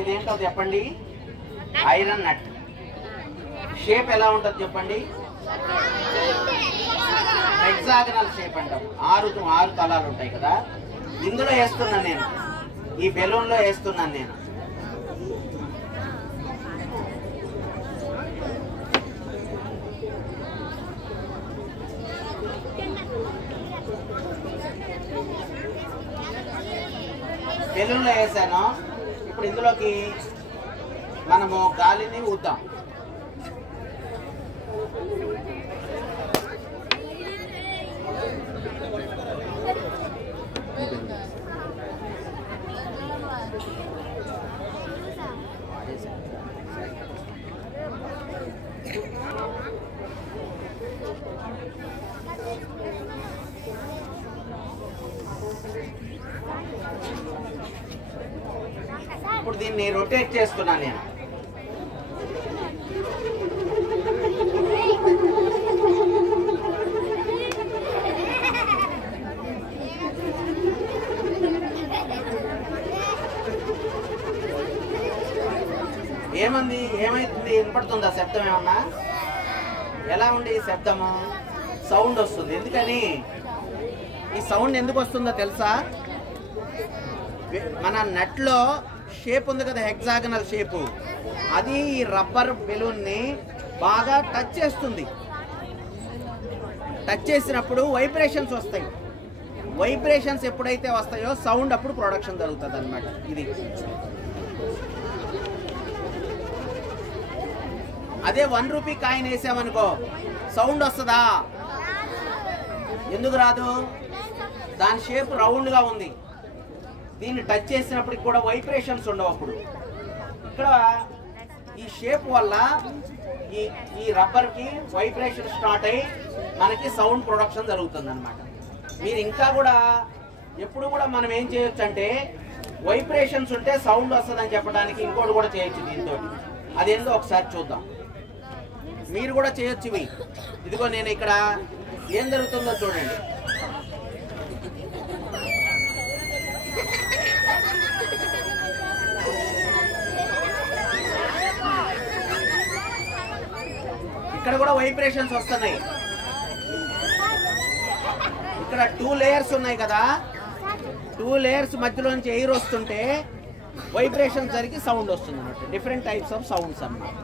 ఇదేంటో చెప్పండి. ఐరన్ నట్ షేప్ ఎలా ఉంటుంది చెప్పండి. హెక్సాగనల్ షేప్ అంటాం. ఆరు తలాలు ఉంటాయి కదా. ఇందులో వేస్తున్నాను నేను, ఈ బెలూన్ లో వేస్తున్నాను నేను. బెలూన్ లో వేసాను. ఇప్పుడు ఇందులోకి మనము గాలిని ఊద్దాం. ఇప్పుడు దీన్ని రొటేట్ చేస్తున్నా నేను. ఏమైతుంది? వినపడుతుందా శబ్దం? ఏమన్నా ఎలా ఉంది ఈ శబ్దము? సౌండ్ వస్తుంది. ఎందుకని ఈ సౌండ్ ఎందుకు వస్తుందో తెలుసా? మన నట్లో షేప్ ఉంది కదా, హెక్సాగనల్ షేపు, అది ఈ రబ్బర్ బెలూన్ని బాగా టచ్ చేస్తుంది. టచ్ చేసినప్పుడు వైబ్రేషన్స్ వస్తాయి. వైబ్రేషన్స్ ఎప్పుడైతే వస్తాయో సౌండ్ అప్పుడు ప్రొడక్షన్ జరుగుతుంది అన్నమాట. ఇది అదే 1 రూపీ కాయిన్ వేసామనుకో సౌండ్ వస్తుందా? ఎందుకు రాదు? దాని షేప్ రౌండ్గా ఉంది. దీన్ని టచ్ చేసినప్పటికి కూడా వైబ్రేషన్స్ ఉండవు. అప్పుడు ఇక్కడ ఈ షేప్ వల్ల ఈ రబ్బర్కి వైబ్రేషన్ స్టార్ట్ అయ్యి మనకి సౌండ్ ప్రొడక్షన్ జరుగుతుంది అన్నమాట. మీరు ఇంకా కూడా ఎప్పుడు కూడా మనం ఏం చేయొచ్చు అంటే, వైబ్రేషన్స్ ఉంటే సౌండ్ వస్తుందని చెప్పడానికి ఇంకోటి కూడా చేయొచ్చు దీంతో. అదేందో ఒకసారి చూద్దాం. మీరు కూడా చేయొచ్చు ఇవి. ఇదిగో నేను ఇక్కడ ఏం జరుగుతుందో చూడండి. ఇక్కడ కూడా వైబ్రేషన్స్ వస్తున్నాయి. ఇక్కడ 2 లేయర్స్ ఉన్నాయి కదా, 2 లేయర్స్ మధ్యలో నుంచి ఎయిర్ వస్తుంటే వైబ్రేషన్ జరిగి సౌండ్ వస్తుంది అన్నట్టు. డిఫరెంట్ టైప్స్ ఆఫ్ సౌండ్స్ అన్నమాట.